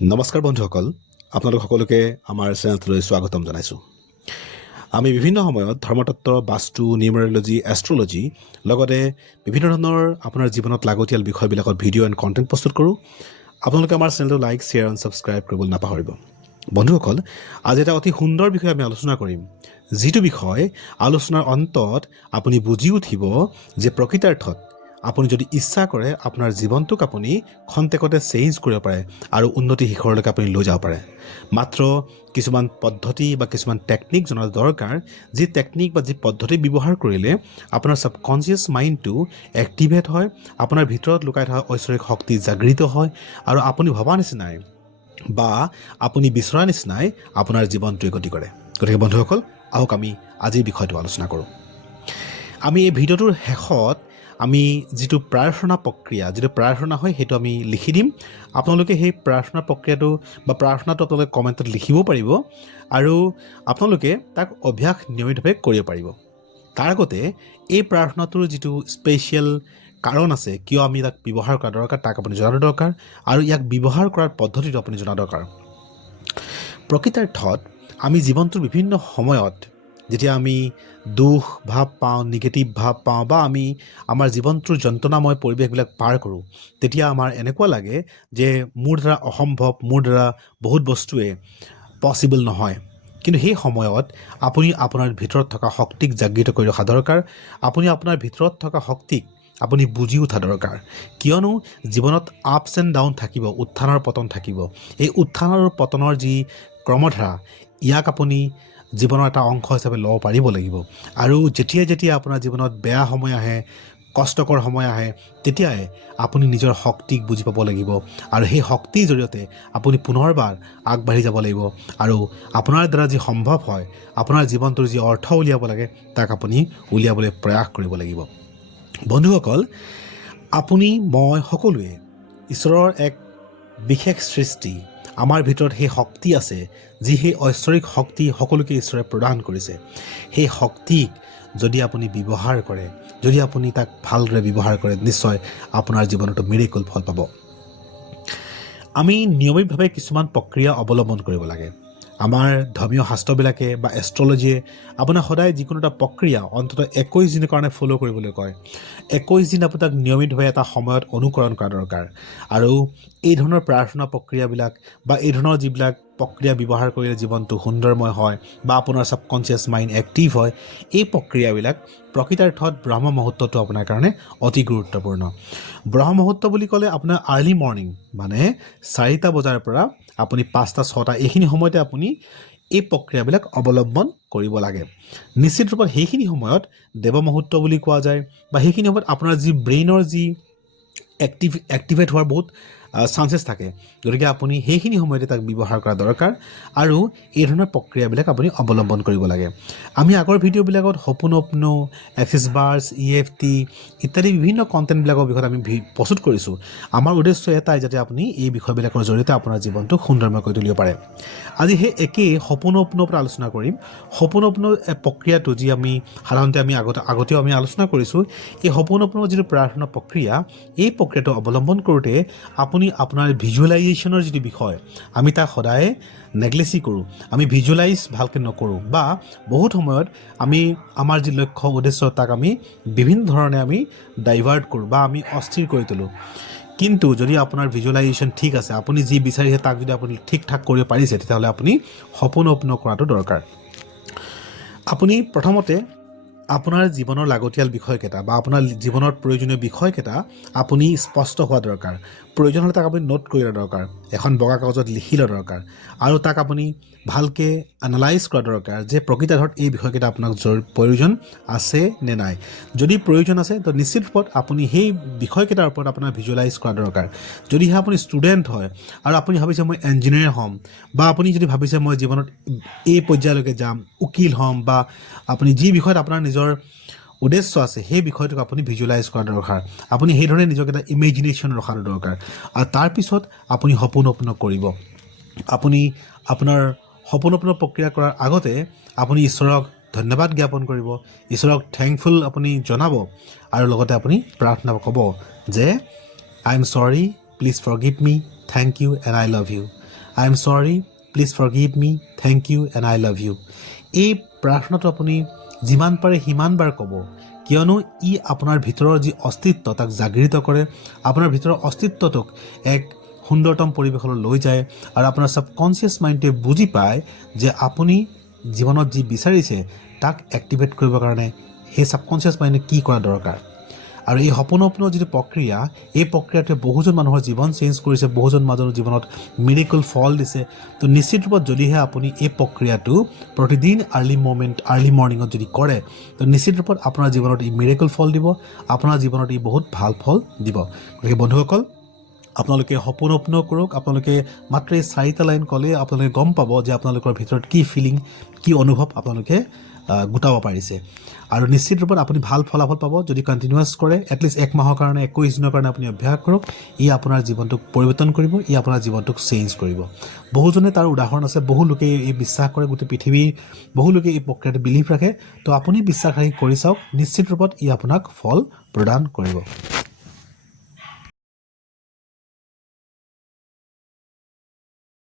নমস্কাৰ বন্ধুসকল, আপোনালোক সকলোকে আমাৰ চেনেলটোলৈ স্বাগতম জনাইছোঁ। আমি বিভিন্ন সময়ত ধৰ্মতত্ত্ব, বাস্তু, নিউমেৰলজি, এষ্ট্ৰলজি লগতে বিভিন্ন ধৰণৰ আপোনাৰ জীৱনত লাগতিয়াল বিষয়বিলাকত ভিডিঅ' এণ্ড কণ্টেণ্ট প্ৰস্তুত কৰোঁ। আপোনালোকে আমাৰ চেনেলটো লাইক, শ্বেয়াৰ এণ্ড ছাবস্ক্ৰাইব কৰিবলৈ নাপাহৰিব। বন্ধুসকল, আজি এটা অতি সুন্দৰ বিষয় আমি আলোচনা কৰিম, যিটো বিষয় আলোচনাৰ অন্তত আপুনি বুজি উঠিব যে প্ৰকৃতাৰ্থত আপুনি যদি ইচ্ছা কৰে আপোনাৰ জীৱনটোক আপুনি খন্তেকতে চেঞ্জ কৰিব পাৰে আৰু উন্নতি শিখৰলৈকে আপুনি লৈ যাব পাৰে। মাত্ৰ কিছুমান পদ্ধতি বা কিছুমান টেকনিক জনাৰ দৰকাৰ, যি টেকনিক বা যি পদ্ধতি ব্যৱহাৰ কৰিলে আপোনাৰ ছাবকনচিয়াছ মাইণ্ডটো এক্টিভেট হয়, আপোনাৰ ভিতৰত লুকাই থকা ঐশ্বৰিক শক্তি জাগৃত হয় আৰু আপুনি ভবা নিচিনাই বা আপুনি বিচৰা নিচিনাই আপোনাৰ জীৱনটোৱে গতি কৰে। গতিকে বন্ধুসকল, আহক আমি আজিৰ বিষয়টো আলোচনা কৰোঁ। আমি এই ভিডিঅ'টোৰ শেষত আমি যিটো প্ৰাৰ্থনা প্ৰক্ৰিয়া, যিটো প্ৰাৰ্থনা হয় সেইটো আমি লিখি দিম। আপোনালোকে সেই প্ৰাৰ্থনা প্ৰক্ৰিয়াটো বা প্ৰাৰ্থনাটো আপোনালোকে কমেণ্টত লিখিব পাৰিব আৰু আপোনালোকে তাক অভ্যাস নিয়মিতভাৱে কৰিব পাৰিব। তাৰ আগতে এই প্ৰাৰ্থনাটোৰ যিটো স্পেচিয়েল কাৰণ আছে, কিয় আমি তাক ব্যৱহাৰ কৰা দৰকাৰ, তাক আপুনি জনাটো দৰকাৰ আৰু ইয়াক ব্যৱহাৰ কৰাৰ পদ্ধতিটো আপুনি জনা দৰকাৰ। প্ৰকৃতাৰ্থত আমি জীৱনটোৰ বিভিন্ন সময়ত যেতিয়া আমি দুখ ভাৱ পাওঁ, নিগেটিভ ভাৱ পাওঁ বা আমি আমাৰ জীৱনটোৰ যন্ত্ৰণাময় পৰিৱেশবিলাক পাৰ কৰোঁ, তেতিয়া আমাৰ এনেকুৱা লাগে যে মোৰ দ্বাৰা অসম্ভৱ, মোৰ দ্বাৰা বহুত বস্তুৱে পচিবল নহয়। কিন্তু সেই সময়ত আপুনি আপোনাৰ ভিতৰত থকা শক্তিক জাগৃত কৰি ৰখা দৰকাৰ। আপুনি আপোনাৰ ভিতৰত থকা শক্তিক আপুনি বুজি উঠা দৰকাৰ, কিয়নো জীৱনত আপছ এণ্ড ডাউন থাকিব, উত্থানৰ পতন থাকিব। এই উত্থান আৰু পতনৰ যি ক্ৰমধাৰা, ইয়াক আপুনি জীৱনৰ এটা অংশ হিচাপে ল'ব পাৰিব লাগিব। আৰু যেতিয়া আপোনাৰ জীৱনত বেয়া সময় আহে, কষ্টকৰ সময় আহে, তেতিয়াই আপুনি নিজৰ শক্তিক বুজি পাব লাগিব আৰু সেই শক্তিৰ জৰিয়তে আপুনি পুনৰবাৰ আগবাঢ়ি যাব লাগিব আৰু আপোনাৰ দ্বাৰা যি সম্ভৱ হয়, আপোনাৰ জীৱনটোৰ যি অৰ্থ উলিয়াব লাগে, তাক আপুনি উলিয়াবলৈ প্ৰয়াস কৰিব লাগিব। বন্ধুসকল, আপুনি, মই সকলোৱে ঈশ্বৰৰ এক বিশেষ সৃষ্টি। আমাৰ ভিতৰত সেই শক্তি আছে, যি সেই ঐশ্বৰিক শক্তি সকলোকে ঈশ্বৰে প্ৰদান কৰিছে। সেই শক্তিক যদি আপুনি ব্যৱহাৰ কৰে, যদি আপুনি তাক ভালদৰে ব্যৱহাৰ কৰে, নিশ্চয় আপোনাৰ জীৱনতো মিৰেকল ফল পাব। আমি নিয়মিতভাৱে কিছুমান প্ৰক্ৰিয়া অৱলম্বন কৰিব লাগে। আমাৰ ধৰ্মীয় শাস্ত্ৰবিলাকে বা এষ্ট্ৰলজিয়ে আপোনাক সদায় যিকোনো এটা প্ৰক্ৰিয়া অন্ততঃ 21 দিনৰ কাৰণে ফ'ল' কৰিবলৈ কয়। 21 দিন আপোনাক নিয়মিতভাৱে এটা সময়ত অনুকৰণ কৰা দৰকাৰ আৰু এই ধৰণৰ প্ৰাৰ্থনা প্ৰক্ৰিয়াবিলাক বা এই ধৰণৰ যিবিলাক প্ৰক্ৰিয়া ব্যৱহাৰ কৰিলে জীৱনটো সুন্দৰময় হয় বা আপোনাৰ ছাবকনচিয়াছ মাইণ্ড এক্টিভ হয়, এই প্ৰক্ৰিয়াবিলাক প্ৰকৃতাৰ্থত ব্ৰহ্ম মুহূৰ্তটো আপোনাৰ কাৰণে অতি গুৰুত্বপূৰ্ণ। ব্ৰহ্ম মুহূৰ্ত বুলি ক'লে আপোনাৰ আৰ্লি মৰ্ণিং, মানে 4টা বজাৰ পৰা আপুনি 5টা 6টা এইখিনি সময়তে আপুনি এই প্ৰক্ৰিয়াবিলাক অৱলম্বন কৰিব লাগে। নিশ্চিত ৰূপত সেইখিনি সময়ত দেৱ মুহূৰ্ত বুলি কোৱা যায় বা সেইখিনি সময়ত আপোনাৰ যি ব্ৰেইনৰ যি এক্টিভেট হোৱাৰ বহুত চান্সেছ থাকে। গতিকে আপুনি সেইখিনি সময়তে তাক ব্যৱহাৰ কৰা দৰকাৰ আৰু এই ধৰণৰ প্ৰক্ৰিয়াবিলাক আপুনি অৱলম্বন কৰিব লাগে। আমি আগৰ ভিডিঅ'বিলাকত হোপোনোপোনো, এক্সিছ বাৰ্ছ, EFT ইত্যাদি বিভিন্ন কণ্টেণ্টবিলাকৰ বিষয়ত আমি প্ৰস্তুত কৰিছোঁ। আমাৰ উদ্দেশ্য এটাই, যাতে আপুনি এই বিষয়বিলাকৰ জৰিয়তে আপোনাৰ জীৱনটো সুন্দৰময় কৰি তুলিব পাৰে। আজি সেই একেই হোপোনোপোনোৰ পৰা আলোচনা কৰিম। হোপোনোপোনো প্ৰক্ৰিয়াটো যি আমি সাধাৰণতে আগতেও আমি আলোচনা কৰিছোঁ, এই হোপোনোপোনো যিটো প্ৰাৰ্থনা প্ৰক্ৰিয়া, এই প্ৰক্ৰিয়াটো অৱলম্বন কৰোঁতে আপুনি আপোনাৰ ভিজুৱেলাইজেশ্যনৰ যিটো বিষয়, আমি তাক সদায় নেগলেচি কৰোঁ, আমি ভিজুৱেলাইজ ভালকৈ নকৰোঁ বা বহুত সময়ত আমি আমাৰ যি লক্ষ্য উদ্দেশ্য তাক আমি বিভিন্ন ধৰণে আমি ডাইভাৰ্ট কৰোঁ বা আমি অস্থিৰ কৰি তোলোঁ। কিন্তু যদি আপোনাৰ ভিজুৱেলাইজেশ্যন ঠিক আছে, আপুনি যি বিচাৰিছে তাক যদি আপুনি ঠিক ঠাক কৰিব পাৰিছে, তেতিয়াহ'লে আপুনি হোপোনোপোনো কৰাটো দৰকাৰ। আপুনি প্ৰথমতে আপোনাৰ জীৱনৰ লাগতিয়াল বিষয়কেইটা বা আপোনাৰ জীৱনৰ প্ৰয়োজনীয় বিষয়কেইটা আপুনি স্পষ্ট হোৱা দৰকাৰ। প্ৰয়োজন হ'লে তাক আপুনি নোট কৰি লোৱা দৰকাৰ, এখন বগা কাগজত লিখি লোৱা দৰকাৰ আৰু তাক আপুনি ভালকৈ এনালাইজ কৰা দৰকাৰ যে প্ৰকৃতাৰ্থত এই বিষয়কেইটা আপোনাক প্ৰয়োজন আছে নে নাই। যদি প্ৰয়োজন আছে, তো নিশ্চিত ৰূপত আপুনি সেই বিষয়কেইটাৰ ওপৰত আপোনাৰ ভিজুৱেলাইজ কৰা দৰকাৰ। যদিহে আপুনি ষ্টুডেণ্ট হয় আৰু আপুনি ভাবিছে মই ইঞ্জিনিয়াৰ হ'ম, বা আপুনি যদি ভাবিছে মই জীৱনত এই পৰ্যায়লৈকে যাম, উকিল হ'ম, বা আপুনি যি বিষয়ত আপোনাৰ নিজৰ উদ্দেশ্য আছে সেই বিষয়টোক আপুনি ভিজুৱেলাইজ কৰা দৰকাৰ। আপুনি সেইধৰণে নিজক এটা ইমেজিনেশ্যন ৰখাটো দৰকাৰ আৰু তাৰপিছত আপুনি হোপোনোপোনো কৰিব। আপুনি আপোনাৰ হোপোনোপোনো প্ৰক্ৰিয়া কৰাৰ আগতে আপুনি ঈশ্বৰক ধন্যবাদ জ্ঞাপন কৰিব, ঈশ্বৰক থেংকফুল আপুনি জনাব আৰু লগতে আপুনি প্ৰাৰ্থনা ক'ব যে I am sorry, please forgive me, thank you and I love you. I am sorry, please forgive me, thank you and I love you. এই প্ৰাৰ্থনাটো আপুনি যিমান পাৰে সিমানবাৰ ক'ব, কিয়নো ই আপোনাৰ ভিতৰৰ যি অস্তিত্ব তাক জাগৃত কৰে, আপোনাৰ ভিতৰৰ অস্তিত্বটোক এক সুন্দৰতম পৰিৱেশলৈ লৈ যায় আৰু আপোনাৰ ছাবকনচিয়াছ মাইণ্ডটোৱে বুজি পায় যে আপুনি জীৱনত যি বিচাৰিছে তাক এক্টিভেট কৰিবৰ কাৰণে সেই ছাবকনচিয়াছ মাইণ্ডে কি কৰা দৰকাৰ। আৰু এই সপোনৰ যিটো প্ৰক্ৰিয়া, এই প্ৰক্ৰিয়াটোৱে বহুজন মানুহৰ জীৱন চেঞ্জ কৰিছে, বহুজন মানুহৰ জীৱনত মিৰেকল ফল দিছে। তো নিশ্চিত ৰূপত যদিহে আপুনি এই প্ৰক্ৰিয়াটো প্ৰতিদিন আৰ্লি মৰ্ণিঙত যদি কৰে, তো নিশ্চিত ৰূপত আপোনাৰ জীৱনত ই মিৰেকল ফল দিব, আপোনাৰ জীৱনত ই বহুত ভাল ফল দিব। গতিকে বন্ধুসকল, আপোনালোকে সপোন কৰক। আপোনালোকে মাত্ৰ এই 4টা লাইন ক'লে আপোনালোকে গম পাব যে আপোনালোকৰ ভিতৰত কি ফিলিং, কি অনুভৱ আপোনালোকে গোটাব পাৰিছে। আৰু নিশ্চিত ৰূপত আপুনি ভাল ফলাফল পাব যদি কণ্টিনিউৱাছ কৰে। এটলিষ্ট 1 মাহৰ কাৰণে, 21 দিনৰ কাৰণে আপুনি অভ্যাস কৰক। ই আপোনাৰ জীৱনটোক পৰিৱৰ্তন কৰিব, ই আপোনাৰ জীৱনটোক চেঞ্জ কৰিব। বহুজনে তাৰ উদাহৰণ আছে, বহু লোকে এই বিশ্বাস কৰে, গোটেই পৃথিৱীৰ বহু লোকে এই প্ৰক্ৰিয়াটো বিলিভ ৰাখে। তো আপুনি বিশ্বাস ৰাখি কৰি চাওক, নিশ্চিত ৰূপত ই আপোনাক ফল প্ৰদান কৰিব।